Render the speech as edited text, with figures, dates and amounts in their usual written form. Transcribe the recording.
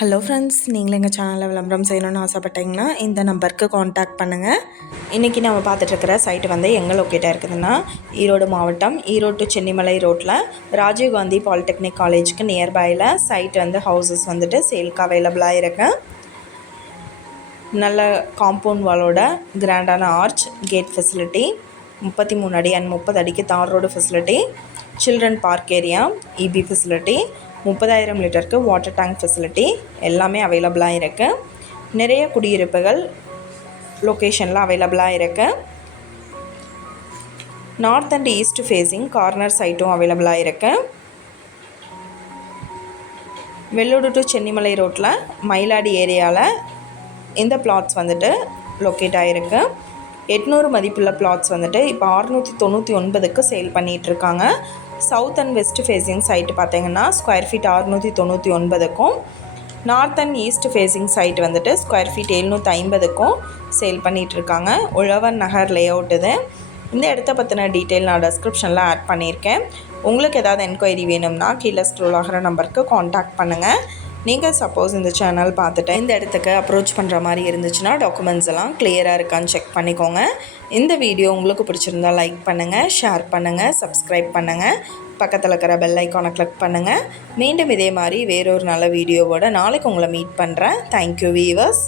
Hello friends, நீங்களும் எங்கள் சேனலில் விளம்பரம் செய்யணும்னு ஆசைப்பட்டீங்கன்னா இந்த நம்பருக்கு காண்டாக்ட் பண்ணுங்கள். இன்றைக்கி நம்ம பார்த்துட்ருக்கிற சைட்டு வந்து எங்கே லொக்கேட்டாக இருக்குதுன்னா, ஈரோடு மாவட்டம் ஈரோடு டு சென்னிமலை ரோட்டில் ராஜீவ்காந்தி பாலிடெக்னிக் காலேஜுக்கு நியர்பையில் சைட் வந்து ஹவுசஸ் வந்துட்டு சேலுக்கு அவைலபிளாக இருக்குது. நல்ல காம்பவுண்ட் வாலோட கிராண்டான ஆர்ச் கேட் ஃபெசிலிட்டி, 33 அடி அண்ட் 30 அடிக்கு தார் road facility, children park area, EB facility, 30,000 லிட்டருக்கு வாட்டர் டேங்க் ஃபெசிலிட்டி எல்லாமே அவைலபிளாக இருக்குது. நிறைய குடியிருப்புகள் லொக்கேஷனில் அவைலபிளாக இருக்குது. North and east facing corner சைட்டும் அவைலபிளாக இருக்குது. வெள்ளூடு டு சென்னிமலை ரோட்டில் மயிலாடி ஏரியாவில் இந்த பிளாட்ஸ் வந்துட்டு லொக்கேட் ஆகிருக்கு. 800 மதிப்புள்ள பிளாட்ஸ் வந்துட்டு இப்போ 699க்கு சேல் பண்ணிகிட்ருக்காங்க. South and west facing site பார்த்திங்கன்னா ஸ்கொயர் ஃபீட் 699க்கும், north and east facing site வந்துட்டு ஸ்கொயர் ஃபீட் 750க்கும் சேல் பண்ணிகிட்ருக்காங்க. உழவர் நகர் லே அவுட் இது. இந்த இடத்த பற்றின டீட்டெயில் நான் டிஸ்கிரிப்ஷனில் ஆட் பண்ணியிருக்கேன். உங்களுக்கு ஏதாவது என்கொயரி வேணும்னா கீழே ஸ்க்ரோல் ஆகிற நம்பருக்கு காண்டாக்ட் பண்ணுங்கள். நீங்கள் சப்போஸ் இந்த சேனல் பார்த்துட்டு இந்த இடத்துக்கு அப்ரோச் பண்ணுற மாதிரி இருந்துச்சுன்னா டாக்குமெண்ட்ஸ் எல்லாம் கிளியராக இருக்கான்னு செக் பண்ணிக்கோங்க. இந்த வீடியோ உங்களுக்கு பிடிச்சிருந்தா லைக் பண்ணுங்கள், ஷேர் பண்ணுங்கள், சப்ஸ்கிரைப் பண்ணுங்கள், பக்கத்தில் இருக்கிற பெல் ஐக்கானை கிளிக் பண்ணுங்கள். மீண்டும் இதே மாதிரி வேறொரு நல்ல வீடியோவோட நாளைக்கு உங்களை மீட் பண்ணுறேன். Thank you viewers.